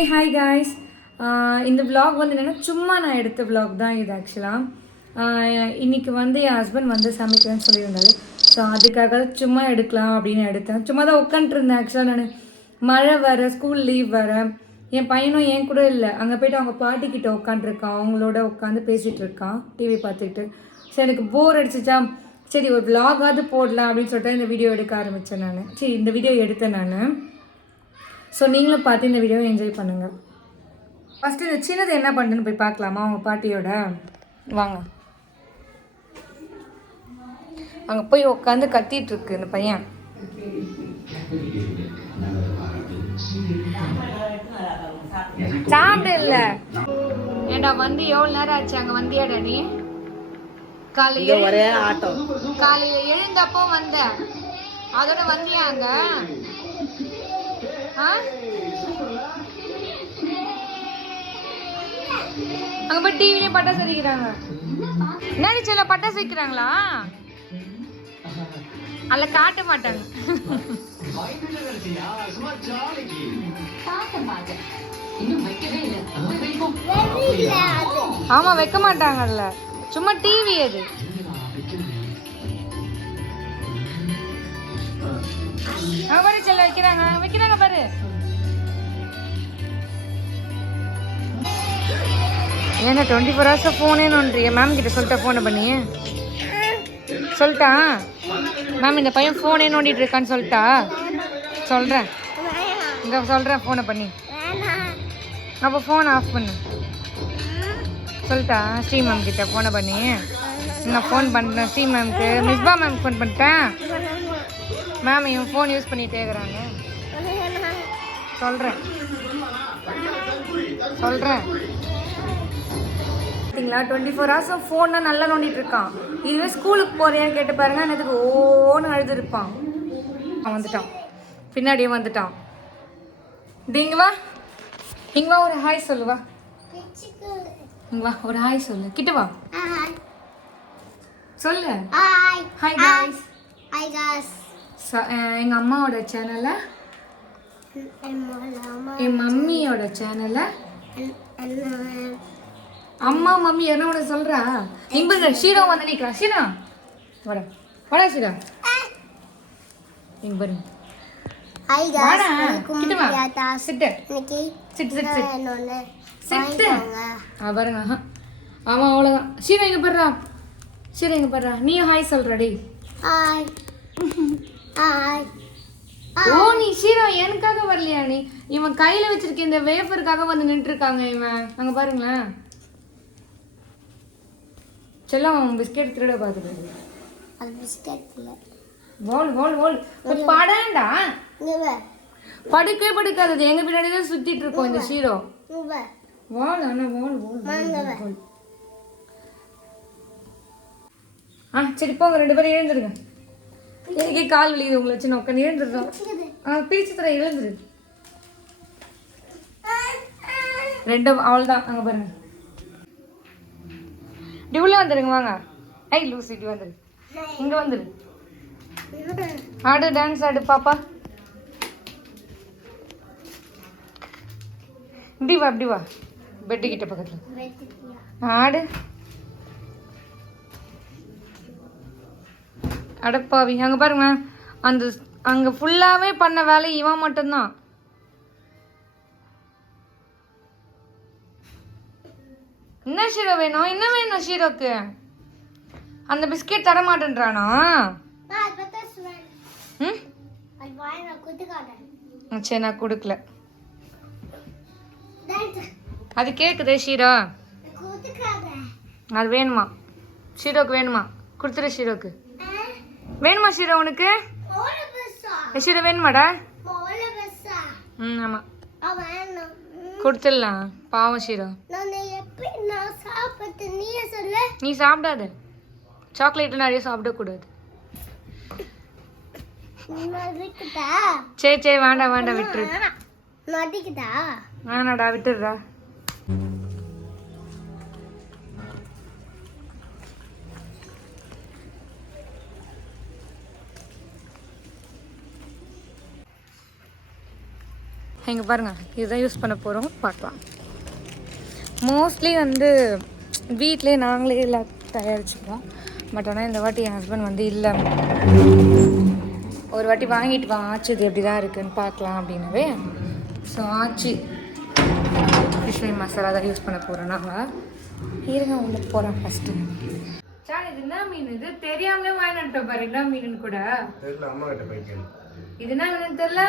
Hey hi guys. இந்த vlog வந்து என்னென்னா சும்மா நான் எடுத்த vlog தான் இது ஆக்சுவலாக. இன்றைக்கி வந்து என் ஹஸ்பண்ட் வந்து சமைக்கிறேன்னு சொல்லியிருந்தாரு. ஸோ அதுக்காக சும்மா எடுக்கலாம் அப்படின்னு எடுத்தேன். சும்மா தான் உட்காந்துருந்தேன். ஆக்சுவலாக நான் மழை வர, ஸ்கூல் லீவ் வர, என் பையனும் என் கூட இல்லை, அங்கே போய்ட்டு அவங்க பாட்டிக்கிட்ட உட்காந்துருக்கான். அவங்களோட உட்காந்து பேசிகிட்டு இருக்கான் டிவி பார்த்துக்கிட்டு. ஸோ எனக்கு போர் அடிச்சிச்சா, சரி ஒரு vlog-ஆவது போடலாம் அப்படின்னு சொல்லிட்டு இந்த வீடியோ எடுக்க ஆரம்பித்தேன் நான். சரி இந்த வீடியோ எடுத்தேன் நான். ஸோ நீங்களும் பார்த்து இந்த வீடியோவை என்ஜாய் பண்ணுங்கள். ஃபஸ்ட்டு இந்த சின்னது என்ன பண்ணுறதுன்னு போய் பார்க்கலாமா அவங்க பாட்டியோட. வாங்க. அங்கே போய் உட்காந்து கத்திட்டு இந்த பையன். சாப்பிட இல்லை ஏண்டா வந்து எவ்வளோ நேரம் ஆச்சு அங்கே வந்தியாடா நீ? காலையில் எழுந்தப்போ வந்த, அதோட வந்தியா அங்க? அங்க போய் டிவிலே பட்டாசு வைக்கிறாங்க. என்னடி சொல்ல, பட்டாசு வைக்கிறாங்களா? அல்ல காட்ட மாட்டாங்க. ஆமா வைக்க மாட்டாங்கல்ல, சும்மா டிவி அது. செல்ல வைக்கிறாங்க வைக்கிறாங்க பாரு. ஏன்னா 24 hours ஃபோனே நோண்டுறிய? மேம் கிட்ட சொல்லிட்டா ஃபோனை பண்ணி சொல்லிட்டா? மேம் இந்த பையன் ஃபோனே நோண்டிட்டு இருக்கான்னு சொல்லிட்டா? சொல்கிறேன், இங்கே சொல்கிறேன் ஃபோனை பண்ணி. அப்போ ஃபோனை ஆஃப் பண்ணு சொல்லிட்டா ஸ்ரீ மேம் கிட்ட ஃபோனை பண்ணி. நான் ஃபோன் பண்ணுறேன் ஸ்ரீ மேம்க்கு, மிஸ்பா மேம் ஃபோன் பண்ணிட்டேன். மேம் இவன் ஃபோன் யூஸ் பண்ணிகிட்டே இருக்கிறாங்க. சொல்கிறேன் பார்த்தீங்களா, 24 hours ஃபோன் தான் நல்லா நோண்டிட்டு இருக்கான். இதுவே ஸ்கூலுக்கு போகிறேன்னு கேட்டு பாருங்க, என்னதுக்கு ஓன்னு அழுதுருப்பான். அவன் வந்துட்டான், பின்னாடியே வந்துட்டான். இங்கே வா, இங்கே வா, ஒரு ஹாய் சொல்லுவா. இங்கே வா, ஒரு ஹாய் சொல்லு. கிட்ட வா, சொல்லு ஹாய் காய்ஸ். Hi guys. எங்கள் அம்மாவோட சேனலை, என் மம்மியோட சேனலை, அம்மா மம்மி என்னோட சொல்கிறா. இங்க ஷீரோ வந்து நிற்கிறா. ஷீரா வாடா, வாடா ஷீரா. இங்க பாருங்க. ஹாய் गाइस, கிட்ட வா. சிட் சிட் சிட் சிட் பாருங்க. ஆமாம் அவ்வளோதான். ஷீரா இங்கே பாடுறா, ஷீரா இங்கே பாடுறா. நீயும் ஹாய் சொல்கிறடி. Hi hi. ஓ நீ ஷீரா எனக்காக வரலையா? நீ இவன் கையில் வச்சிருக்க இந்த வேஃபருக்காக வந்து நின்றுருக்காங்க இவன். அங்கே பாருங்களேன் செல்லம், அவன் பிஸ்கெட் திருட பார்த்துட்டு. அது பிஸ்கெட் இல்லை, வால் வால் வால். படாண்டா, படுக்கவே படுக்காது. எங்கள் பின்னாடி தான் சுற்றிட்டு இருக்கோம் இந்த ஷீரோ. வால் ஆனால் வால் வால். சரி போங்க, 2 பேரும் எழுந்துருங்க. எனக்கே கால் வலிக்குது உங்களை வச்சு. நான் உட்காந்து எழுந்துருந்தோம். பிரிச்சு தர, எழுந்துரு. 2 அவள் தான். அங்கே பாருங்க, இப்படி உள்ள வந்துடுங்க. வாங்க. ஐ லூசி, இப்படி வந்துடு, இங்கே வந்துடு. ஆடு, டான்ஸ் ஆடு பாப்பா. இப்படி வா, இப்படி வா, பெட்டு கிட்ட பக்கத்தில் ஆடு. அடப்பாவி. அங்கே பாருங்க, அந்த அங்கே ஃபுல்லாகவே பண்ண வேலை இவன் மட்டும்தான். என்ன ஷீரோ வேணும்? என்ன வேணும் ஷீரோக்கு? அந்த பிஸ்கெட் தர மாட்டேன்றானா? சரி நான் கொடுக்கல. அது கேட்குதே ஷீரோ, அது வேணுமா? ஷீரோக்கு வேணுமா? கொடுத்துரு ஷீரோக்கு. வேணுமா ஷீரோ உனக்கு? ஷீரோ வேணுமாடா? ஆமாம் கொடுத்துடலாம். பாவம் ஷீரோ. நீ சாப்பிடாத, சாக்லேட் நிறைய சாப்பிடக்கூடாது. சரி சரி வேண்டாம் வேண்டாம், விட்டுரு. வேணாடா, விட்டுடுறா. இங்கே பாருங்கள், இதுதான் யூஸ் பண்ண போகிறோம், பார்க்கலாம். மோஸ்ட்லி வந்து வீட்டிலே நாங்களே எல்லாம் தயாரிச்சுப்போம். பட் ஆனால் இந்த வாட்டி என் ஹஸ்பண்ட் வந்து இல்லை, ஒரு வாட்டி வாங்கிட்டு வா ஆச்சு இது எப்படி தான் இருக்குதுன்னு பார்க்கலாம் அப்படின்னவே. ஸோ ஆச்சு ஃபிஷ் ஃப்ரை மசாலா தான் யூஸ் பண்ண போகிறோம். நாங்கள் இருங்க உள்ள போகிறோம் ஃபஸ்ட்டு. சார் இது என்ன மீன்? இது தெரியாமலே வாங்கிட்டு பாரு. என்ன மீன் கூட இது என்ன மீன் தெரியல.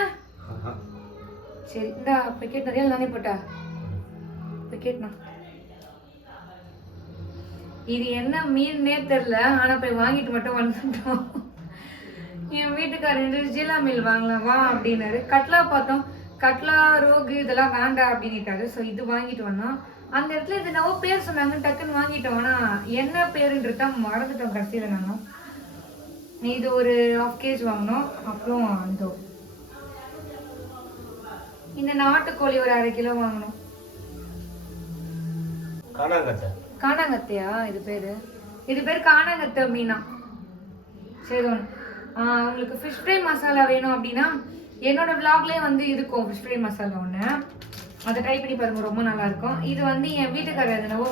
சரி இந்த பேக்கெட் நிறைய நானே போட்டா பேக்கெட்னா இது என்ன மீன்னே தெரில. ஆனால் போய் வாங்கிட்டு மட்டும் வந்துட்டோம். என் வீட்டுக்காரர் ஜீலா மீன் வாங்கலாம் வா அப்படின்னாரு. கட்லா பார்த்தோம், கட்லா ரோகு இதெல்லாம் வேண்டாம் அப்படின்னுட்டாரு. ஸோ இது வாங்கிட்டு வந்தோம். அந்த இடத்துல இது நவோ பேர் சொன்னாங்க, டக்குன்னு வாங்கிட்டோம். ஆனால் என்ன பேருன்றதா மறந்துட்டோம் கடைசியில். நாங்கள் இது ஒரு 1/2 kg வாங்கினோம். அப்புறம் இந்த நாட்டுக்கோழி ஒரு 1/2 kg வாங்கணும். காணாங்கத்தையா இது பேர் காணாங்கத்தை மீனா. சரி உங்களுக்கு ஃபிஷ் ஃப்ரை மசாலா வேணும் அப்படின்னா என்னோட விளாக்லேயே வந்து இருக்கும் ஃபிஷ் ஃப்ரை மசாலா ஒன்று, அதை ட்ரை பண்ணி பாருங்க, ரொம்ப நல்லாயிருக்கும். இது வந்து என் வீட்டுக்காரர் எதுனவோ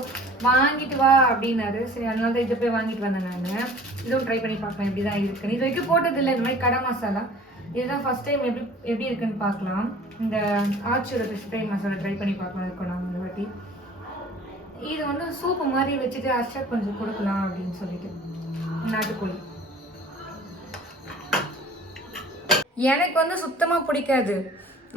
வாங்கிட்டு வா அப்படின்னாரு. சரி அதனால தான் இதை போய் வாங்கிட்டு வந்தேன் நான். இதுவும் ட்ரை பண்ணி பார்க்கலாம் எப்படி தான் இருக்குன்னு. இது வரைக்கும் போட்டதில்லை இந்த மாதிரி கடை மசாலா. இதுதான் ஃபஸ்ட் டைம் எப்படி இருக்குன்னு பார்க்கலாம். இந்த ஆச்சியோட ஃபிஷ் ஃப்ரை மசாலா ட்ரை பண்ணி பார்க்கலாம் இருக்கோம் நாங்கள் இந்த வாட்டி. இது வந்து சூப்பு மாதிரி வச்சுட்டு அர்ஷா கொஞ்சம் கொடுக்கலாம் அப்படின்னு சொல்லிட்டு. நாட்டுக்கோழி எனக்கு வந்து சுத்தமாக பிடிக்காது.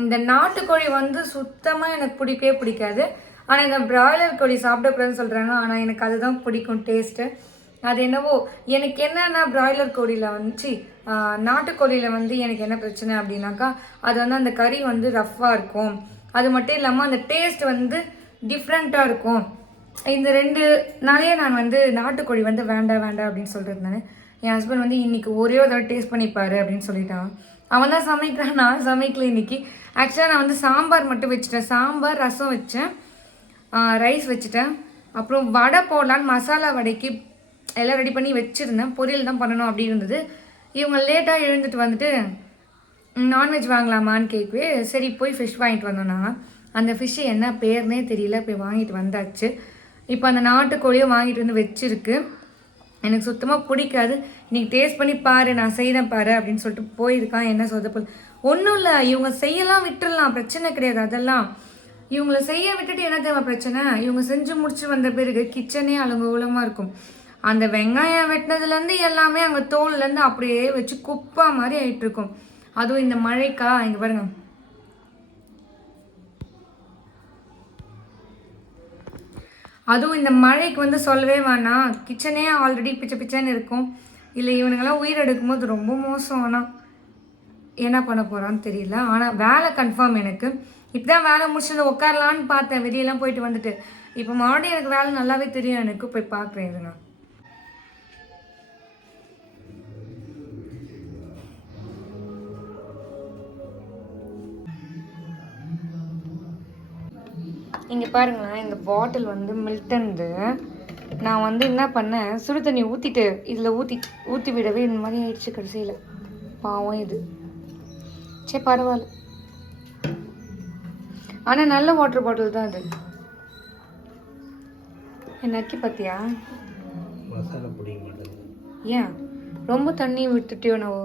இந்த நாட்டுக்கோழி வந்து சுத்தமாக எனக்கு பிடிக்கவே பிடிக்காது. ஆனால் இந்த பிராய்லர் கோழி சாப்பிடக்கூடாதுன்னு சொல்கிறாங்க. ஆனால் எனக்கு அதுதான் பிடிக்கும் டேஸ்ட்டு. அது என்னவோ எனக்கு என்னென்னா பிராய்லர் கோழியில் வந்துச்சு, நாட்டுக்கோழியில் வந்து எனக்கு என்ன பிரச்சனை அப்படின்னாக்கா அது வந்து அந்த கறி வந்து ரஃப்பாக இருக்கும். அது மட்டும் இல்லாமல் அந்த டேஸ்ட் வந்து டிஃப்ரெண்ட்டாக இருக்கும். இந்த 2 நாளையே நான் வந்து நாட்டுக்கோழி வந்து வேண்டாம் அப்படின்னு சொல்லிட்டு இருந்தேன். என் ஹஸ்பண்ட் வந்து இன்றைக்கி ஒரே ஒரு தடவை டேஸ்ட் பண்ணிப்பாரு அப்படின்னு சொல்லிட்டான். அவன் தான் சமைக்கிறான், நான் சமைக்கல இன்றைக்கி. ஆக்சுவலாக நான் வந்து சாம்பார் மட்டும் வச்சுட்டேன். சாம்பார், ரசம் வச்சேன், ரைஸ் வச்சுட்டேன். அப்புறம் வடை போடலான்னு மசாலா வடைக்கு எல்லாம் ரெடி பண்ணி வச்சுருந்தேன். பொரியல் தான் பண்ணணும் அப்படி இருந்தது. இவங்க லேட்டாக எழுந்துட்டு வந்துட்டு நான்வெஜ் வாங்கலாமான்னு கேட்கவே சரி போய் ஃபிஷ் வாங்கிட்டு வந்தோம். நாங்கள் அந்த ஃபிஷ்ஷு என்ன பேர்னே தெரியல, போய் வாங்கிட்டு வந்தாச்சு. இப்போ அந்த நாட்டுக்கோழியும் வாங்கிட்டு வந்து வச்சுருக்கு. எனக்கு சுத்தமாக பிடிக்காது. இன்றைக்கி டேஸ்ட் பண்ணி பாரு, நான் செய்கிறேன் பாரு அப்படின்னு சொல்லிட்டு போயிருக்கான். என்ன சொதப்பல் ஒன்றும் இல்லை, இவங்க செய்யலாம் விட்டுடலாம், பிரச்சனை கிடையாது. அதெல்லாம் இவங்கள செய்ய விட்டுட்டு என்ன தேவை பிரச்சனை? இவங்க செஞ்சு முடிச்சு வந்த பிறகு கிச்சனே அலங்கோலமாக இருக்கும். அந்த வெங்காயம் வெட்டினதுலேருந்து எல்லாமே அங்கே தோல்லேருந்து அப்படியே வச்சு குப்பா மாதிரி ஆகிட்டு இருக்கும். அதுவும் இந்த மழைக்கா இங்கே பாருங்க, அதுவும் இந்த மழைக்கு வந்து சொல்லவே வேணாம், கிச்சனே ஆல்ரெடி பிச்சைன்னு இருக்கும். இல்லை இவனுங்கெல்லாம் உயிர் எடுக்கும்போது ரொம்ப மோசம். ஆனால் என்ன பண்ண போகிறான்னு தெரியல. ஆனால் வேலை கன்ஃபார்ம் எனக்கு. இப்போ தான் வேலை முடிச்சுட்டு உட்காரலான்னு பார்த்தேன், வெளியெல்லாம் போயிட்டு வந்துட்டு. இப்போ மறுபடியும் எனக்கு வேலை நல்லாவே தெரியும், எனக்கு போய் பார்க்குறேன். இதுங்க இங்கே பாருங்களேன், இந்த பாட்டில் வந்து மில்டன்து. நான் வந்து என்ன பண்ணேன், சுடு தண்ணி ஊற்றிட்டு இதில் ஊற்றி விடவே இந்த மாதிரி ஆயிடுச்சு கடைசியில். பாவம் இது. சரி பரவாயில்ல, ஆனால் நல்ல வாட்டர் பாட்டில் தான் அது. நக்கி பார்த்தியா? ஏன் ரொம்ப தண்ணி விட்டுட்டியோ? நவோ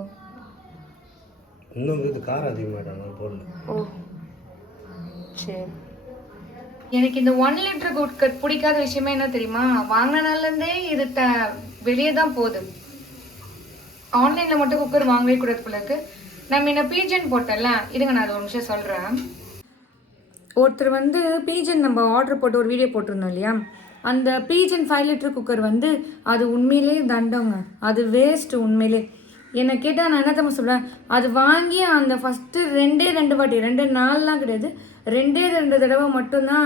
இன்னும் காரம் அதிகமாகிட்டாங்க. ஓ சரி. எனக்கு இந்த 1 லிட்டர் குக்கர் பிடிக்காத விஷயமே என்ன தெரியுமா? வாங்கின நாள்லேருந்தே இது வெளியே தான் போகுது. ஆன்லைனில் மட்டும் குக்கர் வாங்கவே கூடாது போல இருக்கு. நம்ம என்ன பீஜன் போட்டல, இதுங்க நான் அது ஒரு நிமிஷம் சொல்கிறேன். ஒருத்தர் வந்து பீஜன் நம்ம ஆர்டர் போட்டு ஒரு வீடியோ போட்டிருந்தோம் இல்லையா, அந்த பீஜன் 5 லிட்டர் குக்கர் வந்து அது உண்மையிலே தண்டங்க, அது வேஸ்ட்டு உண்மையிலே. என்னை கேட்டால் நான் என்ன தான் சொல்கிறேன், அது வாங்கி அந்த ஃபஸ்ட்டு 2 வாட்டி 2 நாள்லாம் கிடையாது, 2 தடவை மட்டும்தான்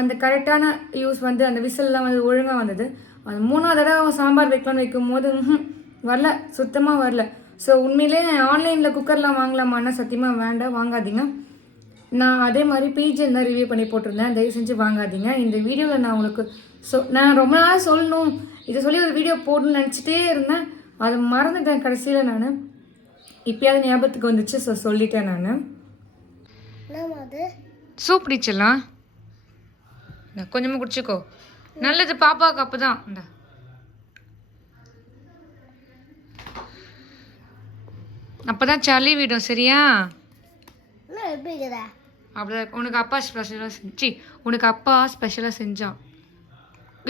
அந்த கரெக்டான யூஸ் வந்து அந்த விசில்லாம் வந்து ஒழுங்காக வந்தது. அந்த 3ஆவது தடவை சாம்பார் வைக்கலான்னு வைக்கும் போது வரல, சுத்தமாக வரல. ஸோ உண்மையிலே ஆன்லைனில் குக்கர்லாம் வாங்கலாமான்னா சத்தியமாக வேண்டாம், வாங்காதீங்க. நான் அதே மாதிரி பீஜன் தான் ரிவ்யூ பண்ணி போட்டிருந்தேன், தயவு செஞ்சு வாங்காதீங்க. இந்த வீடியோவில் நான் உங்களுக்கு நான் ரொம்ப நாள் சொல்லணும், இதை சொல்லி ஒரு வீடியோ போடணும்னு நினச்சிட்டே இருந்தேன், அது மறந்துட்டேன் கடைசியில். நான் இப்போயாவது ஞாபகத்துக்கு வந்துச்சு, ஸோ சொல்லிட்டேன். நான் சூப் குடிச்சிடலாம். கொஞ்சமாக குடிச்சிக்கோ, நல்லது பாப்பாவுக்கு. அப்போ தான் இந்த அப்போ தான் சளி விடும். சரியா? அப்படிதான் உனக்கு அப்பா ஸ்பெஷலாக செஞ்சு உனக்கு அப்பா ஸ்பெஷலாக செஞ்சான்.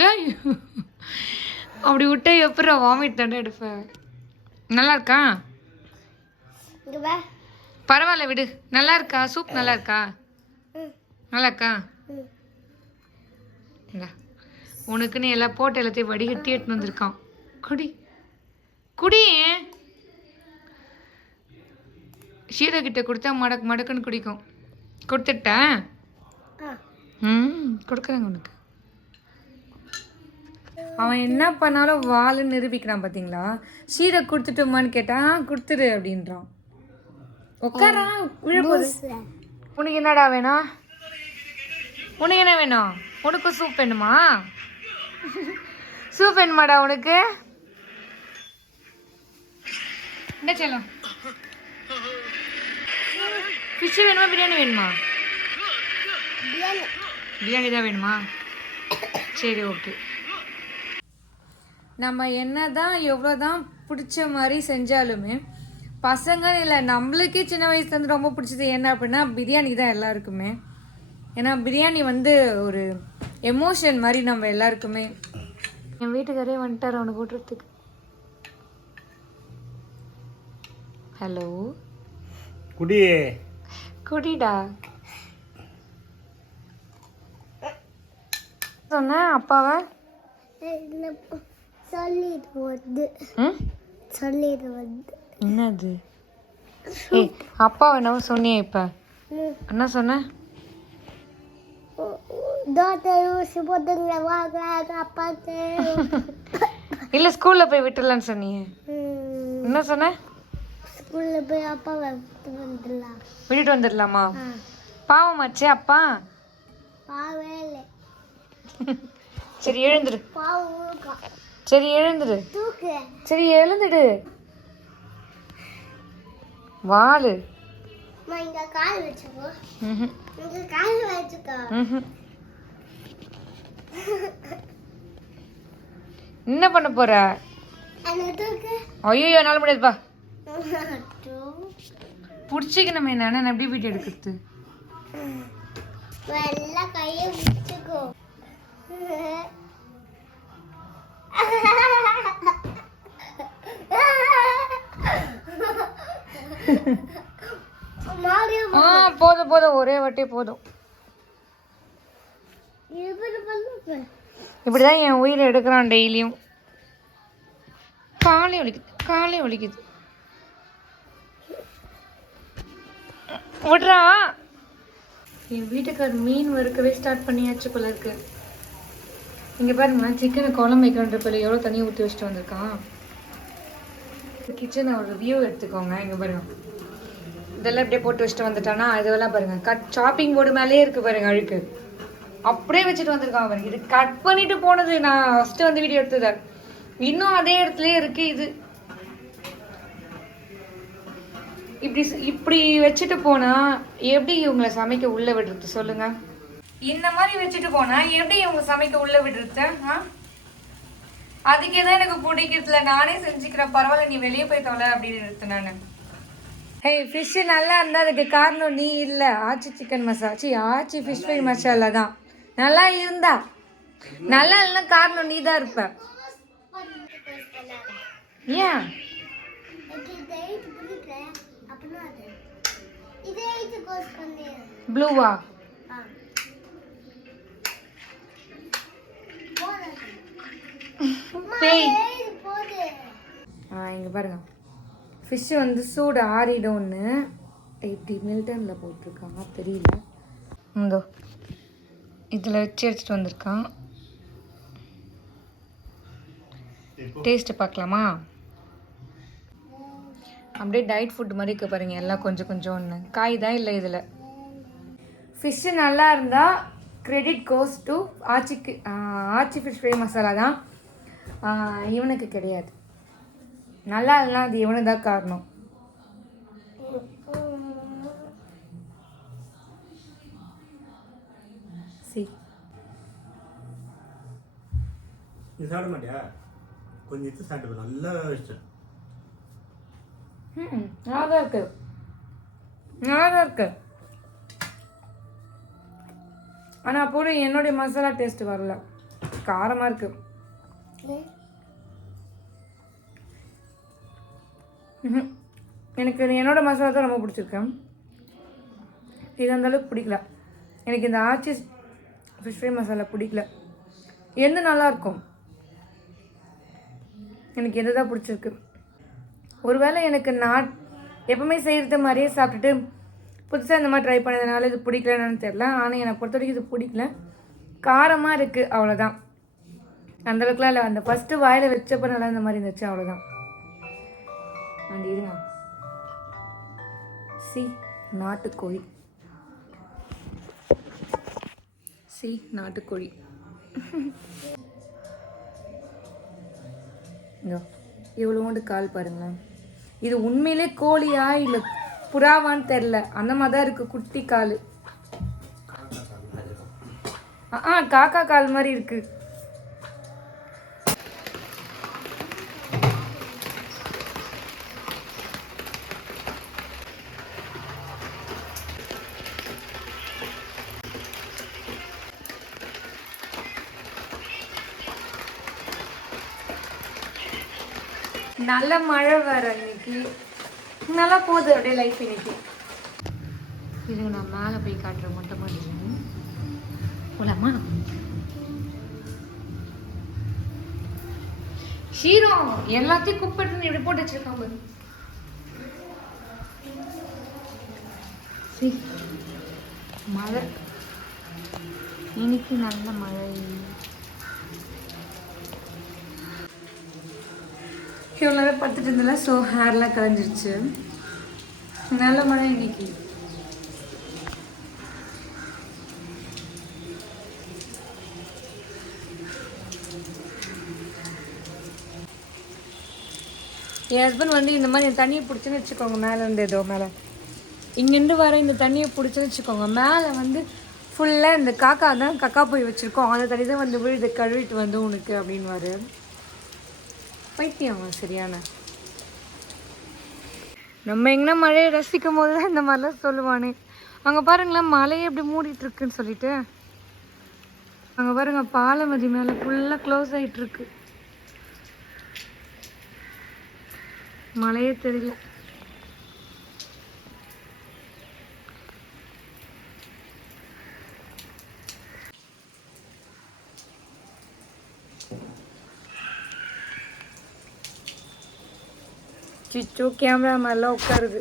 ஏய் அப்படி விட்டா எப்படா வாமிட் தானே எடுப்பேன். நல்லா இருக்கா? பரவாயில்ல விடு. நல்லா இருக்கா? சூப் நல்லா இருக்கா? நல்லா இருக்கா? உனக்குன்னு எல்லாம் போட்டு எல்லாத்தையும் வடிகட்டி எடுத்துன்னு வந்திருக்கான். குடி குடி. ஷீரகிட்ட கொடுத்தா மடக்கு மடக்குன்னு குடிக்கும். கொடுத்துட்டேன். கொடுக்குறாங்க உனக்கு. அவன் என்ன பண்ணாலும் வாளுன்னு நிரூபிக்கிறான் பார்த்தீங்களா? ஷீரக் கொடுத்துட்டோமான்னு கேட்டா கொடுத்துரு அப்படின்றான். உட்காரா விழப்போது. உனக்கு என்னடா வேணும்? உனக்கு என்ன வேணும்? உனக்கு சூப் வேணுமா? சூப் வேணுமாடா உனக்கு? என்ன செல்லம்? ஃபிஷ் வேணுமா பிரியாணி வேணுமா? பிரியாணி தான் வேணுமா? சரி ஓகே. நம்ம என்ன தான் எவ்வளோ தான் பிடிச்ச மாதிரி செஞ்சாலுமே பசங்க இல்லை, நம்மளுக்கே சின்ன வயசுலேருந்து ரொம்ப பிடிச்சது என்ன அப்படின்னா பிரியாணி தான் எல்லாருக்குமே. ஏன்னா பிரியாணி வந்து ஒரு எமோஷன் மாதிரி நம்ம எல்லாருக்குமே. என் வீட்டுக்காரே வந்துட்டார் அவனுக்கு விட்டுறதுக்கு. ஹலோ குடி குடிடா சொன்ன அப்பாவை என்னது? ஏய் அப்பாவை என்ன சொன்னியே இப்போ? என்ன சொன்ன? இல்லை ஸ்கூலில் போய் விட்டுலான்னு சொன்னியே. என்ன சொன்ன? ஸ்கூலில் போய் அப்பா விட்டுட்டு வந்துடலாமா? பாவமாச்சே அப்பா. சரி எழுந்துரு. சரி எழுந்துரு. சரி எழுந்துடு. வாளு என்ன பண்ண போற? ஐயோ என்னால முடியாதுப்பா. புடிச்சிக்கணுமே நான் எப்படி வீடியோ எடுக்கிறது? போதும் போதும், ஒரே வாட்டி போதும். இப்படிதான் என் உயிரை எடுக்கிறான் டெய்லியும். காலை ஒலிக்குது, காலை ஒலிக்குது. விட்றா. என் வீட்டுக்கார் மீன் வறுக்கவே ஸ்டார்ட் பண்ணியாச்சு போல இருக்கு. இங்கே பாருங்க, சிக்கனை குழம்பு வைக்கிறன்றப்பல எவ்வளோ தண்ணியை ஊற்றி வச்சுட்டு வந்திருக்கான். கிச்சனை ஒரு வியூ எடுத்துக்கோங்க. இங்கே பாருங்க, இதெல்லாம் அப்படியே போட்டு வச்சுட்டு வந்துட்டானா. இதெல்லாம் பாருங்க, சாப்பிங் போர்டு மேலேயே இருக்குது பாருங்க அழுக்கு. அப்படியே வச்சுட்டு வந்திருக்கான் பாருங்க. இது கட் பண்ணிட்டு போனது, நான் ஃபஸ்ட்டு வந்து வீடியோ எடுத்தது. இன்னும் அதே இடத்துலயே இருக்கு இது. இப்படி வச்சுட்டு போனா எப்படி இவங்களை சமைக்க உள்ள விடுறது சொல்லுங்க? இந்த மாதிரி வச்சுட்டு போனா எப்படி இவங்க சமைக்க உள்ள விடுறது? அதுக்கே தான் எனக்கு பிடிக்கிறதுல, நானே செஞ்சுக்கிறேன், பரவாயில்ல நீ வெளியே போய் தொலை அப்படின்னு எடுத்தேன் நான். ஹே, ஃபிஷ்ஷு நல்லா இருந்தால் அதுக்கு காரணம் நீ இல்லை, ஆச்சி சிக்கன் மசாலா, ஆச்சி ஃபிஷ் ஃப்ரை மசாலா தான் நல்லா இருந்தா. நல்லா இல்லைன்னா காரணம் நீ தான் இருப்ப. ஏன் ப்ளூவா? இங்க பாருங்க, ஃபிஷ்ஷு வந்து சூடு ஆறிடும்னு இப்படி மில்டனில் போட்டிருக்காங்க, தெரியல. இந்தோ இதில் வச்சு எடுத்துகிட்டு வந்திருக்கான். டேஸ்ட்டு பார்க்கலாமா? அப்படியே டயட் ஃபுட் மாதிரி இருக்க பாருங்க, எல்லாம் கொஞ்சம் கொஞ்சம் ஒன்று. காய் தான் இல்லை இதில். ஃபிஷ்ஷு நல்லா இருந்தால் credit goes to Aachi fish fry masala தான், இவனுக்கு கிடையாது. நல்லா இல்லைனா அது இவனு தான் காரணம். சி நீ சாப்பிட மாட்டியா? கொஞ்சம் எடுத்து சாப்பிட்டு நல்லா வச்சிட்டேன். நல்லா தான் இருக்கு, நல்லா தான் இருக்கு. ஆனால் அப்போ என்னுடைய மசாலா டேஸ்ட் வரல, காரமாக இருக்கு. எனக்கு என்னோட மசாலா தான் ரொம்ப பிடிச்சிருக்கேன். இது அந்த அளவுக்கு பிடிக்கல எனக்கு. இந்த ஆச்சி ஃபிஷ் ஃப்ரை மசாலா பிடிக்கல. எந்த நல்லாயிருக்கும், எனக்கு எது தான் பிடிச்சிருக்கு. ஒருவேளை எனக்கு நான் எப்பவுமே செய்கிறது மாதிரியே சாப்பிட்டுட்டு புதுசாக இந்த மாதிரி ட்ரை பண்ணதுனால இது பிடிக்கலன்னு தெரில. ஆனால் என்னை பொறுத்த வரைக்கும் இது பிடிக்கல, காரமாக இருக்குது, அவ்வளோதான். அந்தளவுக்குலாம் இல்லை. அந்த ஃபஸ்ட்டு வாயில் வச்சப்போ நல்லா இந்த மாதிரி இருந்துச்சு, அவ்வளோதான். அண்ட் இருங்க, சி நாட்டுக்கோழி, சி நாட்டுக்கோழி. இவ்வளோண்டு கால் பாருங்களேன். இது உண்மையிலே கோழியா இல்லை புறாவான்னு தெரில, அந்த மாதிரி தான் இருக்குது, குட்டி கால். காக்கா கால் மாதிரி இருக்கு. நல்ல மழை வர இன்னைக்கு, நல்லா போகுது அப்படியே லைஃப் இன்னைக்கு. இதுங்க நான் மேலே போய் காட்டுறேன், மொட்டை மாட்டேன் போலாமா? ஷீரம் எல்லாத்தையும் குப்பிட்டு இப்படி போட்டு வச்சிருக்காங்க. மழை இன்னைக்கு, நல்ல மழை. இவ்வளோ நேரம் படுத்துட்டு இருந்தல, ஸோ ஹேர்லாம் கலைஞ்சிருச்சு. நல்ல மழை இன்னைக்கு. என் ஹஸ்பண்ட் வந்து இந்த மாதிரி தண்ணியை பிடிச்சுன்னு வச்சுக்கோங்க, மேலேருந்து ஏதோ மேலே இங்கேருந்து வர இந்த தண்ணியை பிடிச்சுன்னு வச்சுக்கோங்க, மேலே வந்து ஃபுல்லாக இந்த காக்கா தான் கக்கா போய் வச்சுருக்கோம், அந்த தண்ணி தான் வந்து விழுது, கழுவிட்டு வந்து உனக்கு அப்படின்னு பைத்தியம் சரியான. நம்ம எங்கன்னா மழையை ரசிக்கும் போது தான் இந்த மாதிரிலாம் சொல்லுவானே. அங்கே பாருங்களேன், மழையே எப்படி மூடிட்டு இருக்குன்னு சொல்லிட்டு. அங்கே பாருங்க, பாலமதி மேலே ஃபுல்லாக க்ளோஸ் ஆகிட்டுருக்கு, மழையே தெரியல. சிச்சு கேமரா மேலாம் உட்காருது.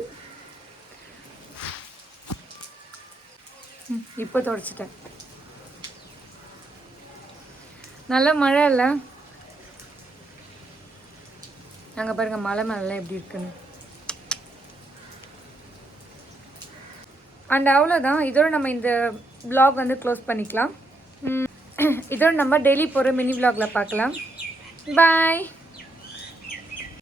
இப்போ தொடச்சிட்டேன். நல்ல மழை இல்லை, அங்கே பாருங்க மலை மேலாம் எப்படி இருக்குன்னு. அண்ட் அவ்வளோதான், இதோட நம்ம இந்த vlog வந்து க்ளோஸ் பண்ணிக்கலாம். இதோட நம்ம டெய்லி போகிற மினி vlogல பார்க்கலாம். பாய்.